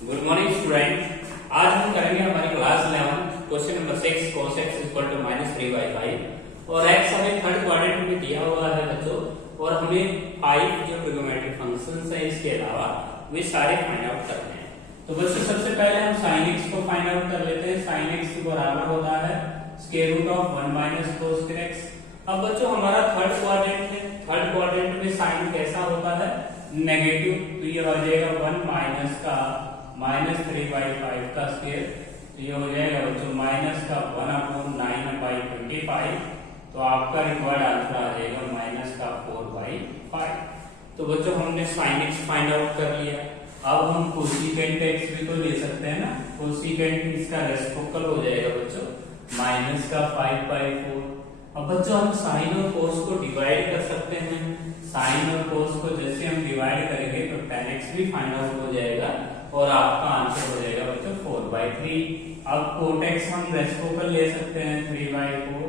Good morning student. आज हम करेंगे हमारी class 11 question number 6 cos x equal to -3/5 और x हमें थर्ड क्वाड्रेंट में दिया हुआ है बच्चों, और हमें 5 जो ट्रिग्नोमेट्रिक फंक्शंस हैं इसके अलावा वे सारे फाइंड आउट करने हैं। तो बच्चों सबसे पहले हम sin x को फाइंड आउट कर लेते हैं। sin x बराबर होता है square root of 1 - cos x। अब बच्चों हमारा थर्ड क्वाड्रेंट है, थर्ड क्वाड्रेंट में साइन कैसा होता है? नेगेटिव। तो ये हो जाएगा 1 माइनस का -3/5 का स्क्वायर, तो ये हो जाएगा बच्चों माइनस का 1/9/25। तो आपका रिक्वायर्ड आंसर आ जाएगा माइनस का 4/5। तो बच्चों हमने sin x फाइंड आउट कर लिया। अब हम कोसिकेंट x भी तो ले सकते हैं ना। कोसिकेंट इसका रेसिप्रोकल हो जाएगा बच्चों माइनस का 5/4। अब बच्चों हम साइन और कोस को डिवाइड कर सकते हैं। साइन और कोस को जैसे हम डिवाइड करेंगे तो tan x भी फाइंड आउट हो जाएगा और आपका आंसर हो जाएगा बच्चों 4/3। अब cot x हम रेसिप्रोकल ले सकते हैं 3/4।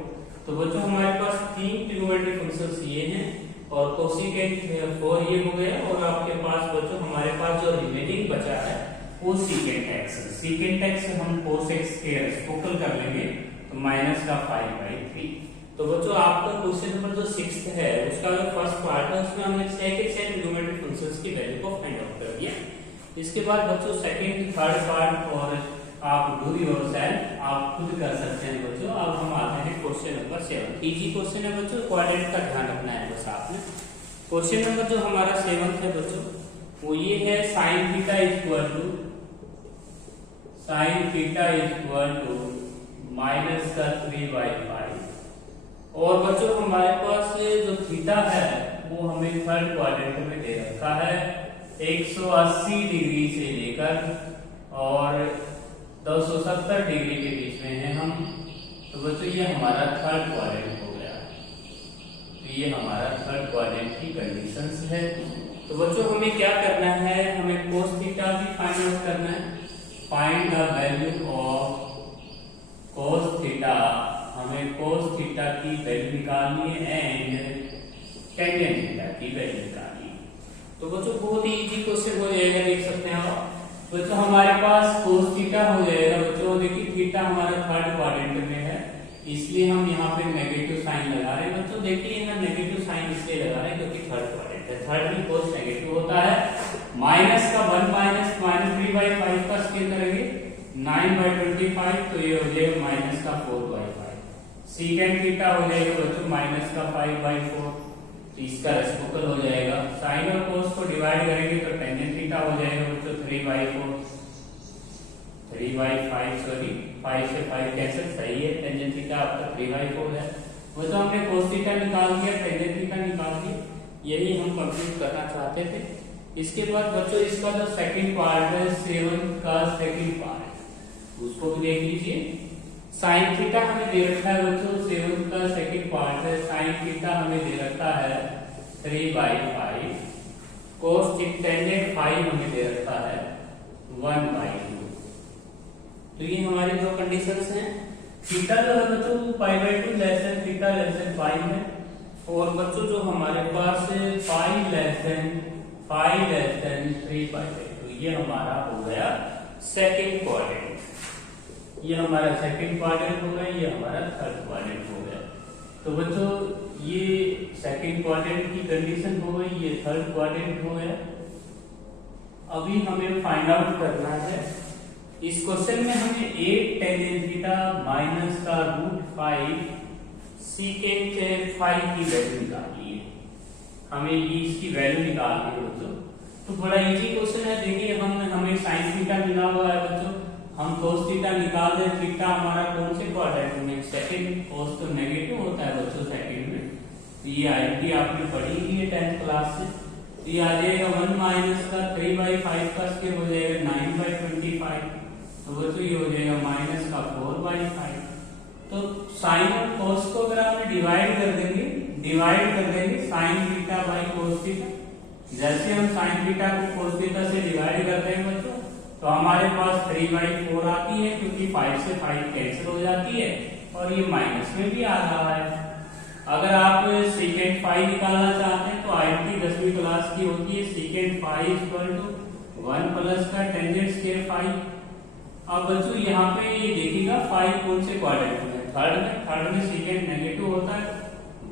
तो बच्चों हमारे पास तीन ट्रिग्नोमेट्रिक फंक्शंस ये हैं और कोसिकेंट 4 ये हो गया, और आपके पास बच्चों हमारे पास जो रिमेनिंग बचा है वो सीकेंट x। सीकेंट x हम cos x के रेसिप्रोकल कर लेंगे तो माइनस का 5/3। तो बच्चों आपका क्वेश्चन नंबर जो 6 है उसका जो फर्स्ट पार्ट है उसमें हमने सेकंड ट्रिग्नोमेट्रिक फंक्शंस की वैल्यू को फाइंड आउट कर दिया। इसके बाद बच्चों सेकंड थर्ड पार्ट और आप डू योरसेल्फ आप खुद कर सकते हैं बच्चों। अब हम आते हैं क्वेश्चन नंबर 7। इजी क्वेश्चन है बच्चों, क्वाड्रेंट का ध्यान रखना है बस आपने। क्वेश्चन नंबर जो हमारा 7 है बच्चों वो ये है sin theta equal to minus का 3/5। और बच्चों हमारे पास जो थीटा है वो हमें थर्ड क्वाड्रेंट में दे रखा है 180 डिग्री से लेकर और 270 डिग्री के बीच में है हम। तो बच्चों ये हमारा थर्ड क्वाड्रेंट हो गया। तो ये हमारा थर्ड क्वाड्रेंट की कंडीशंस है। तो बच्चों हमें क्या करना है, हमें cos थीटा भी फाइंड आउट करना है। Find the value of cos theta, हमें cos थीटा की वैल्यू निकालनी है एंड टेंजेंट थीटा की वैल्यू निकालनी है। तो बच्चों बहुत ही इजी क्वेश्चन हो जाएगा, देख सकते हैं आप बच्चों हमारे पास cos थीटा हो जाएगा। बच्चों देखिए थीटा हमारा थर्ड क्वाड्रेंट में है इसलिए हम यहाँ पे नेगेटिव साइन लगा रहे हैं। बच्चों देखिए यहाँ नेगेटिव साइन इसलिए लगा रहे हैं क्योंकि थर्ड क्वाड्रेंट है, थर्ड में cos नेगेटिव होता है। माइनस का 1 माइनस -3/5 का स्क्वायर करेंगे 9/25, तो ये हो जाएगा माइनस का 4/5। सीकेंट थीटा हो जाएगा बच्चों माइनस का 5/4, तो इसका रेसिप्रोकल हो जाएगा। साइन और कोस को डिवाइड करेंगे तो टेंजेंट थीटा हो जाएगा बच्चों 3/5 सॉरी 5 से 5 कैंसिल, सही है। टेंजेंट थीटा आपका 3/4 है। बच्चों हमने कोस थीटा निकाल दिया, टेंजेंट थीटा निकाल दिया, यही हम कंप्लीट करना चाहते थे। इसके बाद बच्चों इसका जो सेकंड पार्ट है 7 का सेकंड पार्ट उसको भी देख लीजिए। साइन थीटा हमें दे रखा है बच्चों 7 का सेकंड पार्ट है, साइन थीटा हमें दे रखा है 3/5, cos टेंजेंट 5 हमें दे रखा है 1/2। तो ये हमारी दो कंडीशंस हैं। थीटा जो है बच्चों π/2 less than theta less than 5 है, और बच्चों जो हमारे पास 5 लेस देन 3/2 ये हमारा हो गया सेकंड क्वाड्रेंट। ये हमारा सेकंड क्वाड्रेंट हो गया, ये हमारा थर्ड क्वाड्रेंट हो गया। तो बच्चों ये सेकंड क्वाड्रेंट की कंडीशन हो गई, ये थर्ड क्वाड्रेंट हो गया। अभी हमें फाइंड आउट करना है इस क्वेश्चन में हमें 8 टेंजेंट थीटा माइनस का √5 सीकेंट 5 की वैल्यू निकालनी है। हमें इसकी वैल्यू निकालनी है बच्चों। तो बड़ा इजी क्वेश्चन है। देखिए हमें साइन थीटा मिला हुआ है बच्चों, हम cos थीटा निकाल दें। थीटा हमारा कौन से क्वाड्रेंट में? सेकंड। cos तो नेगेटिव होता है बच्चों सेकंड में, तो ये आईडी आपने पढ़ी ही है 10th क्लास से। तो ये आ जाएगा 1 माइनस का 3/5 का स्क्वायर हो जाएगा 9/25। तो बच्चों ये हो जाएगा माइनस का 4/5। तो साइन और cos को अगर आपने डिवाइड कर देंगे sine theta by cos theta. जैसे हम साइन थीटा को cos थीटा से डिवाइड करते हैं बच्चों तो हमारे पास 3/4 आती है, क्योंकि 5 से 5 कैंसिल हो जाती है और ये माइनस में भी आ रहा है। अगर आप सीकेंट 5 निकालना चाहते हैं तो आईटी 10वीं क्लास की होती है सीकेंट 5 इक्वल टू 1 प्लस का टेंजेंट स्क्वायर फाइव। अब बच्चों यहाँ पे ये देखिएगा फाइव कौन से क्वाड्रेंट में, थर्ड में सेकेंड नेगेटिव होता है।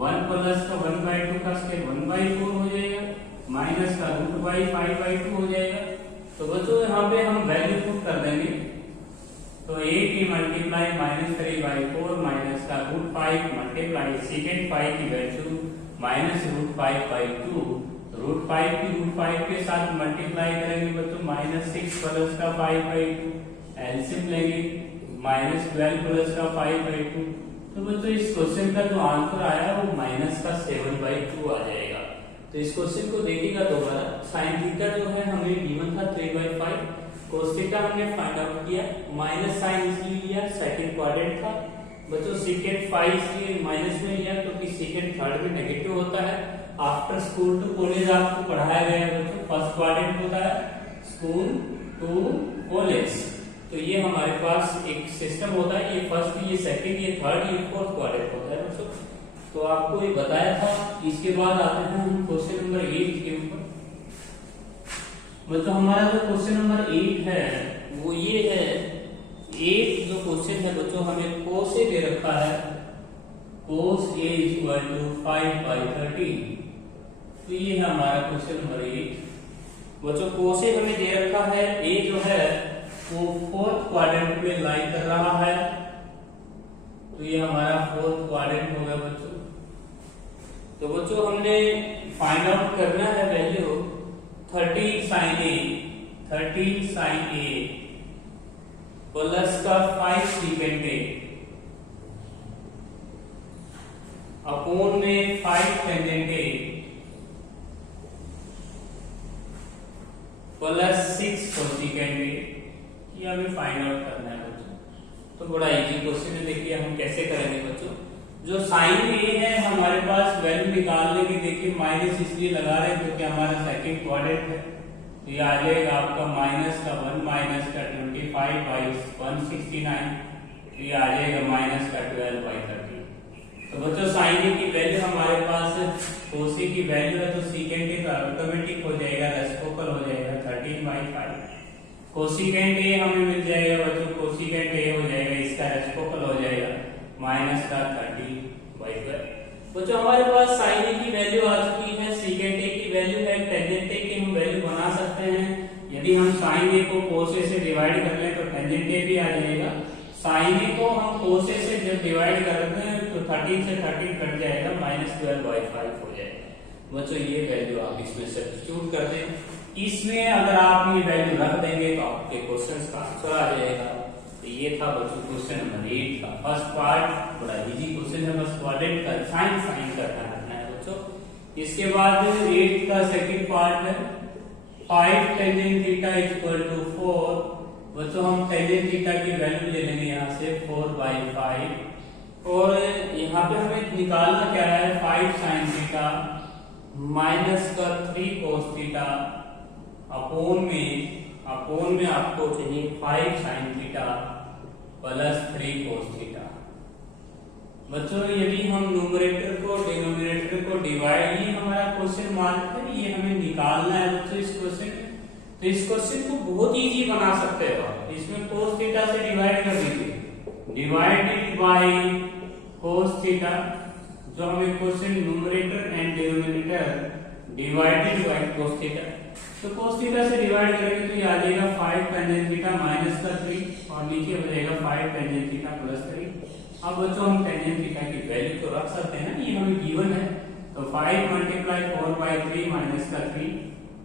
1 प्लस का 1/2 का स्क्वायर 1/4 हो जाएगा, माइनस का √5/2 हो जाएगा। तो बच्चों यहाँ पे हम वैल्यू पुट कर देंगे, तो 8 मल्टीप्लाई -3/4 माइनस का √5 मल्टीप्लाई सेकेंड 5 की वैल्यू -√5/2, √5 की √5 के साथ मल्टीप्लाई करेंगे बच्चों, -6 प्लस का 5/2, एलसीएम लेंगे -12 प्लस का 5/2। तो बच्चों इस क्वेश्चन का जो आंसर आया वो माइनस का 7/2 आ जाएगा। तो इस क्वेश्चन को देखिएगा दोबारा, साइन थीटा जो है हमें गिवन था 3/5, कोस थीटा हमने फाइंड आउट किया, माइनस साइन इसलिए लिया सेकंड क्वाड्रेंट था बच्चों, सेकंड 5 इसलिए माइनस में लिया क्योंकि सेकंड थर्ड में नेगेटिव होता है। आफ्टर स्कूल टू कॉलेज आपको पढ़ाया गया है बच्चों, फर्स्ट क्वाड्रेंट होता है स्कूल टू कॉलेज। तो ये हमारे पास एक सिस्टम होता है, ये फर्स्ट, ये सेकंड, ये थर्ड, ये फोर्थ क्वाड्रेंट होता है बच्चों। तो आपको ये बताया था। इसके बाद आते हैं हम क्वेश्चन नंबर 8 के ऊपर। मतलब हमारा जो क्वेश्चन नंबर 8 है वो ये है, 8 जो क्वेश्चन है बच्चों हमें कोस ए दे रखा है, कोस ए इक्वल टू 5/13। तो ये है हमारा क्वेश्चन नंबर 8 बच्चों। कोस ए हमें दे रखा है, ए जो है वो फोर्थ क्वाड्रेंट में लाई कर रहा है, तो ये हमारा फोर्थ क्वाड्रेंट होगा बच्चों। तो बच्चों हमने फाइंड आउट करना है वैल्यू 13 sin A प्लस का 5 secant A अपॉन में 5 tangent A plus 6 cosecant A, ये हमें फाइंड आउट करना है बच्चों। तो बड़ा इजी क्वेश्चन है, देखिए हम कैसे करेंगे बच्चों। जो साइन ए है हमारे पास वैल्यू निकालने की, देखिए माइनस इसलिए लगा रहे हैं क्योंकि हमारा सेकंड क्वाड्रेंट है। तो ये आ जाएगा आपका माइनस का 1 माइनस का 25/169, तो ये आ जाएगा माइनस का 12/13। तो बच्चों साइन ए की वैल्यू हमारे पास कोस ए की वैल्यू है, तो सेकेंड ए का ऑटोमेटिक हो जाएगा, रेसिप्रोकल हो जाएगा 13/5। कोसिकेंट ए हमें मिल जाएगा बच्चों, कोसिकेंट ए हो जाएगा, इसका रेसिप्रोकल हो जाएगा माइनस का 30/12। बच्चों हमारे पास साइन ए की वैल्यू आ चुकी है, सेकेंड ए की वैल्यू है, टेंजेंट ए की हम वैल्यू बना सकते हैं। यदि हम साइन ए को कोस ए से डिवाइड कर लें तो टेंजेंट ए भी आ जाएगा। साइन ए को हम कोस ए से जब डिवाइड करते हैं तो 13 से 13 कट जाएगा, -12/5 हो जाएगा। बच्चों ये वैल्यू आप इसमें सब्स्टिट्यूट कर दें, इसमें अगर आप ये वैल्यू रख देंगे तो आपके क्वेश्चन का आंसर आ जाएगा। तो ये था बच्चों क्वेश्चन नंबर 8 का फर्स्ट पार्ट, बड़ा इजी क्वेश्चन है, बस क्वाड्रेंट का साइन करना है बच्चों। इसके बाद 8 का सेकंड पार्ट है 5 टेंजेंट थीटा इक्वल टू 4। बच्चों हम टेंजेंट थीटा की वैल्यू ले लेंगे यहाँ से 4/5, और यहाँ पे हमें निकालना क्या है 5 sin थीटा माइनस का 3 cos थीटा अपोन में आपको चाहिए 5 sin theta plus 3 cos theta. बच्चों यदि हम न्यूमरेटर को डिनोमिनेटर को डिवाइड, ये हमारा क्वेश्चन मार्क है, ये हमें निकालना है बच्चों इस क्वेश्चन में। तो इस क्वेश्चन को बहुत इजी बना सकते हो आप, इसमें cos थीटा से डिवाइड कर दीजिए, डिवाइडेड बाय cos थीटा, जो हमें question numerator and denominator divided by cos theta. तो cos थीटा से डिवाइड करेंगे तो ये आ जाएगा 5 टेंजेंट थीटा माइनस का 3 और नीचे हो जाएगा 5 टेंजेंट थीटा प्लस 3। अब बच्चों हम टेंजेंट थीटा की वैल्यू तो रख सकते हैं ना, ये हमें गिवन है, तो 5 मल्टीप्लाई 4/3 माइनस का 3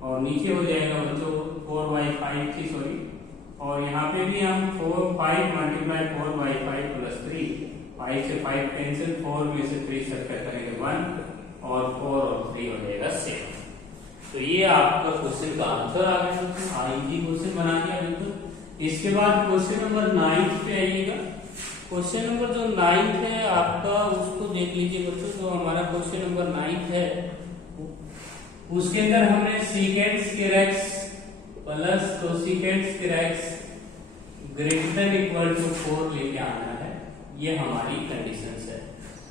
और नीचे हो जाएगा बच्चों 4/5 थी सॉरी, और यहाँ पे भी हम 5 मल्टीप्लाई 4/5 प्लस 3, 5 से 5 कैंसिल, 4 में से 3 सब्ट्रैक्ट करेंगे 1 और 4 और 3 हो जाएगा 6। तो ये आपका क्वेश्चन का आंसर आ गया, इजी क्वेश्चन बना दिया बिल्कुल। इसके बाद क्वेश्चन नंबर 9 पे आइएगा। क्वेश्चन नंबर जो 9 है आपका, उसको देख लीजिए बच्चों। जो हमारा क्वेश्चन नंबर 9 है उसके अंदर हमने secant square x plus cosecant square x greater than equal to 4 लेके आना है, ये हमारी कंडीशंस है।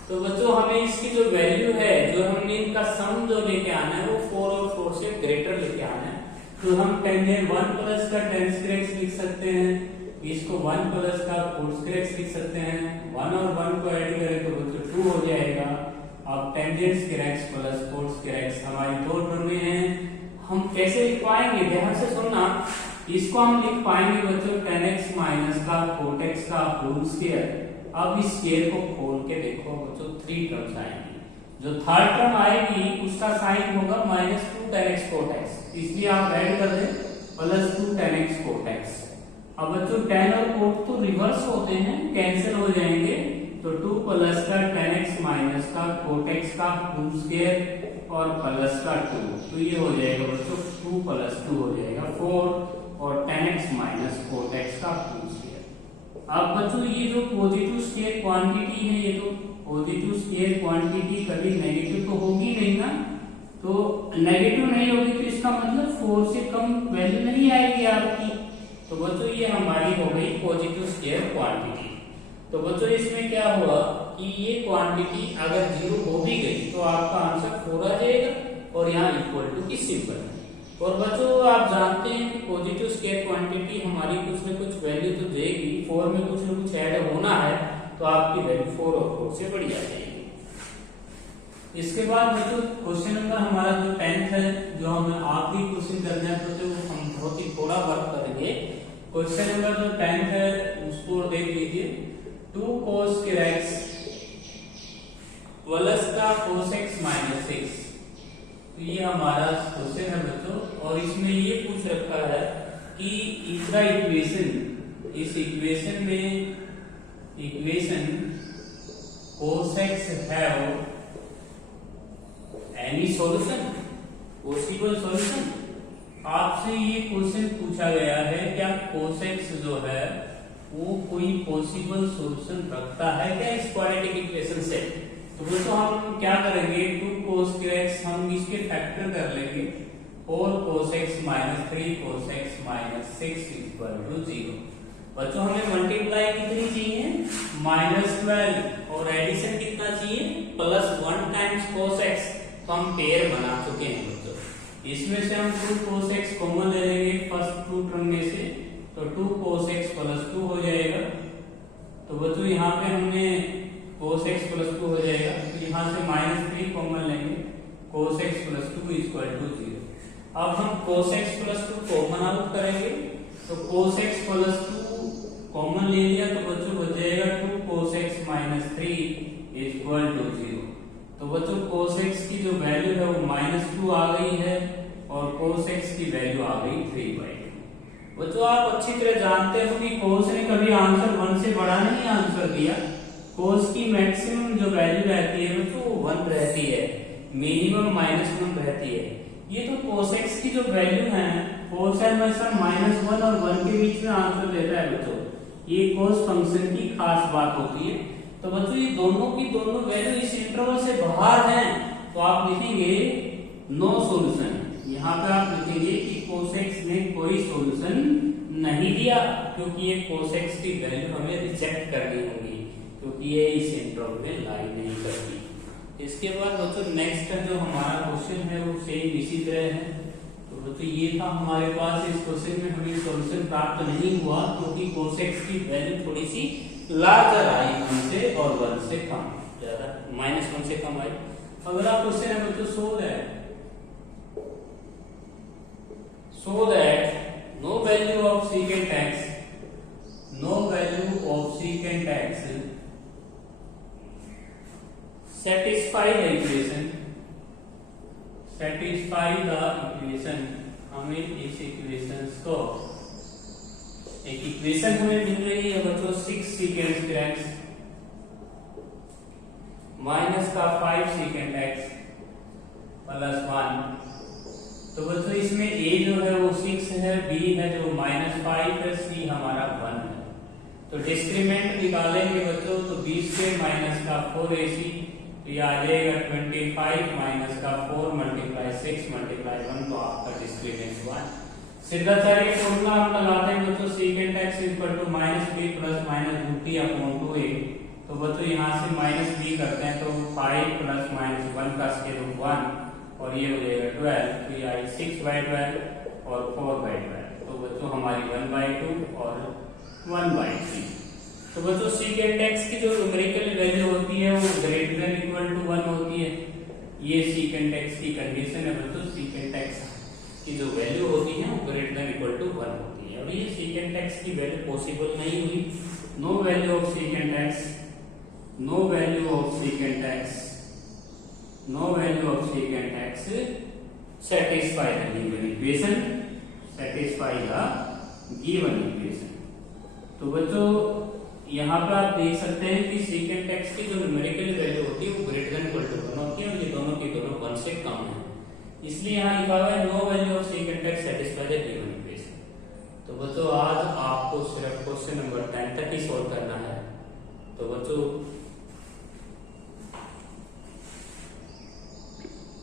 तो बच्चों हमें इसकी जो वैल्यू है, जो हमने इनका सम जो लेके आना है वो 4 और 4 से ग्रेटर लेके आना है। तो हम टेंजेंट 1 प्लस का tan स्क्वायर x लिख सकते हैं, इसको 1 प्लस का cot स्क्वायर x लिख सकते हैं। 1 और 1 को ऐड करें तो बच्चों 2 हो जाएगा। अब tangent square x plus cot square x हमारी दो टर्म में है। हम कैसे लिख पाएंगे, ध्यान से सुनना। इसको हम लिख पाएंगे बच्चों tan x माइनस का cot x का होल स्क्वायर। अब इस स्क्वायर को खोल के देखो बच्चों 3 टर्म्स आएंगी। जो थर्ड टर्म आएगी उसका साइन होगा -2 tan x cot x, इसलिए आप ऐड कर दें +2 tan x cot x। अब बच्चों tan और cot तो रिवर्स होते हैं, कैंसिल हो जाएंगे, तो 2 प्लस का tan x माइनस का cot x का होल स्क्वायर और प्लस का 2, तो ये हो जाएगा बच्चों 2 + 2 हो जाएगा 4 और tan x minus cot x का होल स्क्वायर। अब बच्चों ये जो पॉजिटिव स्क्वायर क्वांटिटी है, ये तो पॉजिटिव स्क्वायर क्वांटिटी कभी नेगेटिव तो होगी नहीं ना, तो नेगेटिव नहीं होगी तो इसका मतलब 4 से कम वैल्यू नहीं आएगी आपकी। तो बच्चों ये हमारी हो गई पॉजिटिव स्क्वायर क्वांटिटी। तो बच्चों इसमें क्या हुआ कि ये क्वांटिटी अगर 0 हो भी गई तो आपका आंसर 4 आ जाएगा और यहाँ इक्वल टू की सिंबल है। और बच्चों आप जानते हैं कि पॉजिटिव स्क्वायर क्वांटिटी हमारी कुछ न कुछ वैल्यू तो देगी, 4 में कुछ न कुछ ऐड होना है, तो आपकी वैल्यू 4 और 4 से बड़ी आ जाएगी। इसके बाद बच्चों क्वेश्चन नंबर हमारा जो 10th है, जो हमें आखिरी क्वेश्चन करना है बच्चों, हम बहुत ही थोड़ा वर्क करेंगे। क्वेश्चन नंबर जो 10th है उसको देख लीजिए। 2 cos x प्लस का cos x माइनस 6, तो ये हमारा क्वेश्चन है बच्चों। और इसमें ये पूछ रखा है कि इतना इक्वेशन, इस इक्वेशन में equation cos x have any solution, possible solution. आपसे ये क्वेश्चन पूछा गया है क्या cos x जो है वो कोई पॉसिबल सॉल्यूशन रखता है क्या इस क्वाड्रेटिक इक्वेशन से। तो दोस्तों हम क्या करेंगे, 2 cos x हम इसके फैक्टर कर लेंगे, 4 cos x minus 3 cos x minus 6 equal to 0। बच्चों हमें मल्टीप्लाई कितनी चाहिए, -12, और एडिशन कितना चाहिए, +1 टाइम्स cos x। तो हम पेयर बना चुके हैं बच्चों। इसमें से हम 2 cos x कॉमन ले लेंगे फर्स्ट 2 टर्म में से, तो 2 cos x + 2 हो जाएगा। तो बच्चों यहाँ पे हमने cos x + 2 हो जाएगा, तो यहाँ से -3 कॉमन लेंगे, cos x + 2 इक्वल टू 0। अब हम cos x + 2 कॉमन आउट करेंगे, तो cos x + 2 कॉमन ले लिया तो बच्चों बच जाएगा 2 cos x - 3 इक्वल टू 0। तो बच्चों cos x की जो वैल्यू है वो -2 आ गई है और cos x की वैल्यू आ गई 3/2। बच्चों आप अच्छी तरह जानते हो कि cos ने कभी आंसर 1 से बड़ा नहीं आंसर दिया। cos की मैक्सिमम जो वैल्यू रहती है बच्चों वो 1 रहती है, मिनिमम -1 रहती है। ये तो cos x की जो वैल्यू है, cos हमेशा -1 और 1 के बीच में आंसर देता है बच्चों। ये cos फंक्शन की खास बात होती है। तो बच्चों ये दोनों की दोनों वैल्यू इस इंटरवल से बाहर हैं, तो आप लिखेंगे नो सॉल्यूशन। यहाँ पे आप लिखेंगे कि cos x ने कोई सॉल्यूशन नहीं दिया, क्योंकि ये cos x की वैल्यू हमें रिजेक्ट करनी होगी, क्योंकि ये इस इंटरवल में लाई नहीं करती। इसके बाद बच्चों नेक्स्ट जो हमारा क्वेश्चन है वो सेम इसी तरह है। तो बच्चों ये था हमारे पास, इस क्वेश्चन में हमें सॉल्यूशन प्राप्त नहीं हुआ क्योंकि cos x की वैल्यू थोड़ी सी लार्जर आई 1 से और 1 से कम, ज्यादा -1 से कम आई। अगला क्वेश्चन है बच्चों, so that no value of secant x, no value of secant x satisfy the equation, हमें इस इक्वेशंस को, एक इक्वेशन हमें मिल रही है बच्चों 6 secant x माइनस का 5 secant x + 1। तो बच्चों इसमें a जो है वो 6 है, b है जो -5 है, c हमारा 1 है। तो डिस्क्रीमेंट निकालेंगे बच्चों, तो 20 के माइनस का 4ac, तो ये आ जाएगा 25 माइनस का 4 × 6 × 1, तो आपका डिस्क्रीमेंट 1। सिद्धांत फॉर्मूला हम लगाते हैं बच्चों, secant x = -b + -2t/2a। तो बच्चों यहाँ से -b करते हैं तो 5 + -1 का स्क्वायर रूट 1 और ये हो जाएगा 12, तो ये आई 6/12 और 4/12। तो बच्चों हमारी 1/2 और 1/3। तो बच्चों सीकेंट एक्स की जो न्यूमेरिकल वैल्यू होती है वो ग्रेटर देन इक्वल टू 1 होती है। ये सीकेंट एक्स की कंडीशन है बच्चों, सीकेंट एक्स की जो वैल्यू होती है वो ग्रेटर देन इक्वल टू 1 होती है। और ये सीकेंट एक्स की वैल्यू पॉसिबल नहीं हुई। No value of secant x, no value of secant x, no value of secant x satisfy the given equation, satisfy the given equation। तो बच्चों यहाँ पे आप देख सकते हैं कि सीकेंट एक्स की जो न्यूमेरिकल वैल्यू होती है वो ग्रेटर देन इक्वल टू 1 होती है और ये दोनों की दोनों 1 से कम है। इसलिए यहाँ लिखा हुआ है no value of secant x satisfy the given equation। तो बच्चों आज आपको सिर्फ क्वेश्चन नंबर 10 तक ही सॉल्व करना है। तो बच्चों